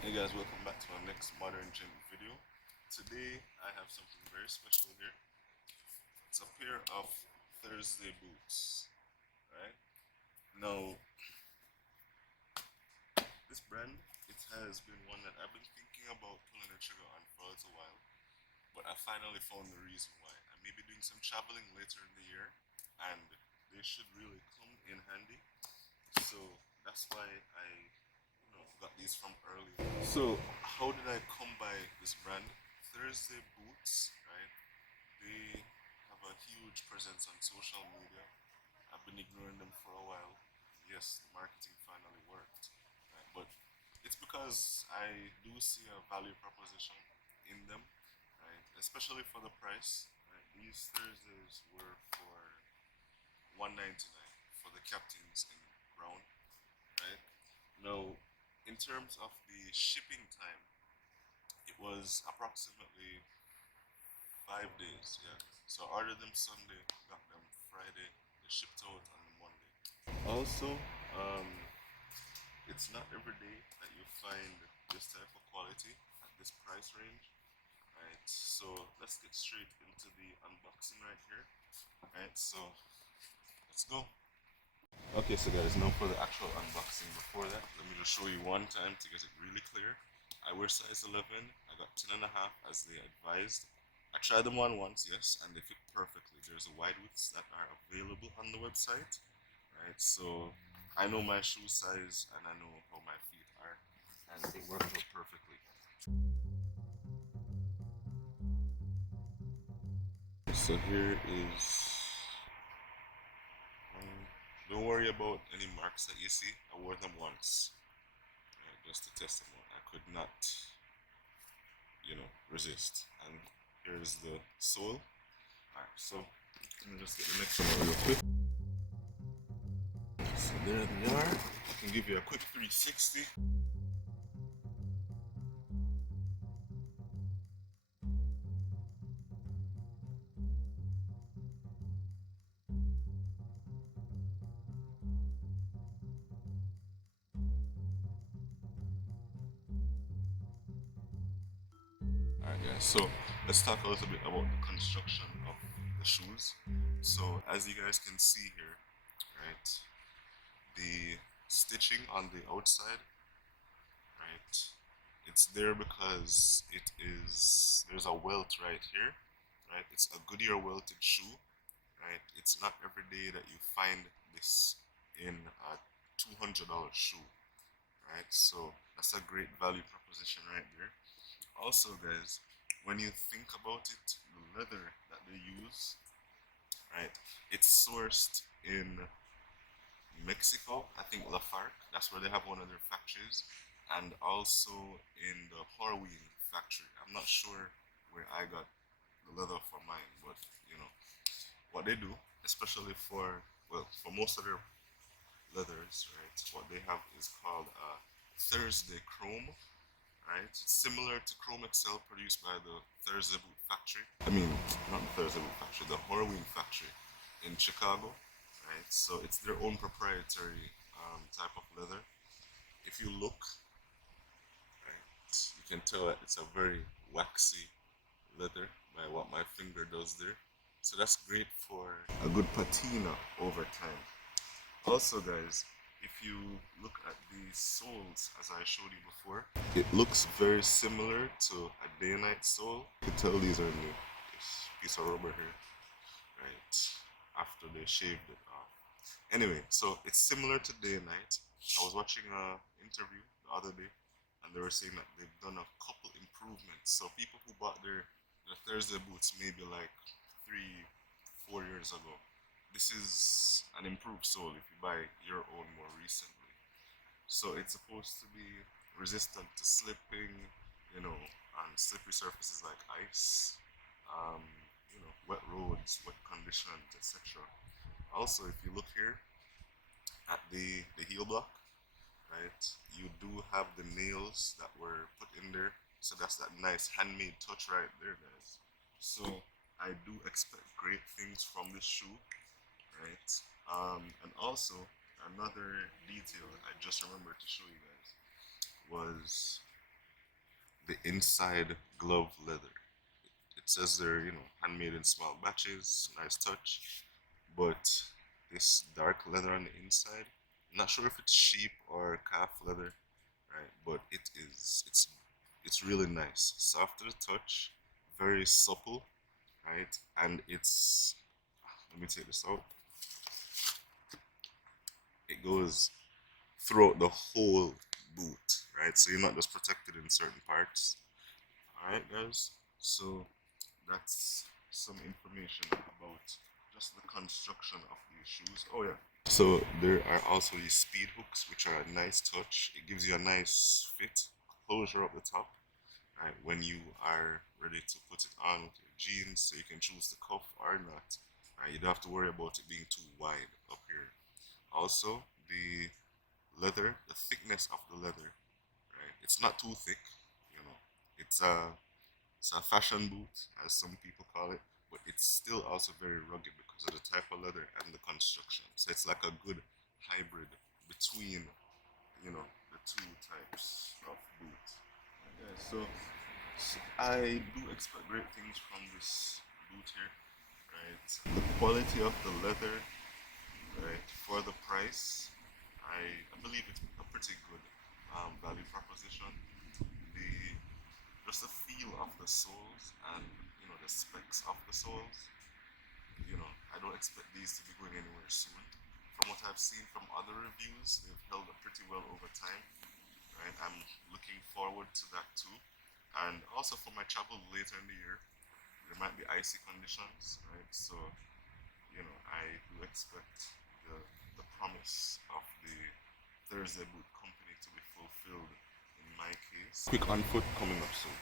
Hey guys, welcome back to our next Modern Gym video. Today I have something very special here. It's a pair of Thursday boots, right? Now, this brand, it has been one that I've been thinking about pulling the trigger on for a little while, but I finally found the reason why. I may be doing some traveling later in the year, and they should really come in handy. So that's why I got these from early. So how did I come by this brand? Thursday Boots, right? They have a huge presence on social media. I've been ignoring them for a while. Yes, the marketing finally worked, right? But it's because I do see a value proposition in them, right? Especially for the price. Right? These Thursdays were for 199 for the captains in brown, right? Now, in terms of the shipping time, it was approximately 5 days. Yeah. So I ordered them Sunday, got them Friday. They shipped out on Monday. Also, um, it's not every day that you find this type of quality at this price range. Right. So let's get straight into the unboxing right here. Right. So let's go. Okay, so guys, now for the actual unboxing. Before that, let me just show you one time to get it really clear. I wear size 11. I got 10 and a half as they advised. I tried them on once, yes, and they fit perfectly. There's a wide widths that are available on the website, right? So I know my shoe size and I know how my feet are, and they work out perfectly. So here is. Don't worry about any marks that you see. I wore them once, right, just to test them out. I could not, resist. And here's the sole. Alright, so let me just get the next one real quick. So there they are. I can give you a quick 360. Alright guys, so let's talk a little bit about the construction of the shoes. So as you guys can see here, right, the stitching on the outside, right, it's there because there's a welt right here, right? It's a Goodyear welted shoe, right? It's not every day that you find this in a $200 shoe, right? So that's a great value proposition right there. Also, guys, when you think about it, the leather that they use, right? It's sourced in Mexico. I think Lafarque. That's where they have one of their factories, and also in the Horween factory. I'm not sure where I got the leather for mine, but you know what they do, especially for most of their leathers, right? What they have is called Thursday Chrome, right? It's similar to Chrome Excel produced by the Thursday Boot Factory. I mean, not the Thursday Boot Factory, the Horween Factory in Chicago, right? So it's their own proprietary type of leather. If you look, right, you can tell that it's a very waxy leather by what my finger does there. So that's great for a good patina over time. Also, guys, if you look at the soles as I showed you before, it looks very similar to a day and night sole. You can tell these are new. This piece of rubber here, right? After they shaved it off. Anyway, so it's similar to day and night. I was watching an interview the other day, and they were saying that they've done a couple improvements. So people who bought their Thursday boots maybe like 3, 4 years ago, this is an improved sole if you buy your own more recently. So it's supposed to be resistant to slipping, on slippery surfaces like ice, um, wet roads, wet conditions, etc. Also, if you look here at the heel block, right, you do have the nails that were put in there. So that's that nice handmade touch right there, guys. So I do expect great things from this shoe, right? And also another detail I just remembered to show you guys was the inside glove leather. It says they're, handmade in small batches, nice touch. But this dark leather on the inside, I'm not sure if it's sheep or calf leather, right? But it's really nice, soft to the touch, very supple, right? And it's, let me take this out. It goes throughout the whole boot, right? So you're not just protected in certain parts. All right, guys. So that's some information about just the construction of these shoes. Oh yeah. So there are also these speed hooks, which are a nice touch. It gives you a nice fit, closure up the top, right? When you are ready to put it on with your jeans, so you can choose the cuff or not. Right? You don't have to worry about it being too wide up here. Also, the leather, the thickness of the leather, right? It's not too thick, you know. It's a it's a fashion boot, as some people call it, but it's still also very rugged because of the type of leather and the construction. So it's like a good hybrid between, the two types of boot. Yeah, so I do expect great things from this boot here, right? The quality of the leather, right, for the price, I believe it's a pretty good value proposition. The Just the feel of the soles and the specs of the soles. I don't expect these to be going anywhere soon. From what I've seen from other reviews, they've held up pretty well over time. Right, I'm looking forward to that too. And also for my travel later in the year, there might be icy conditions, right? So I do expect the promise of the Thursday Boot Company to be fulfilled in my case. Quick on foot coming up soon.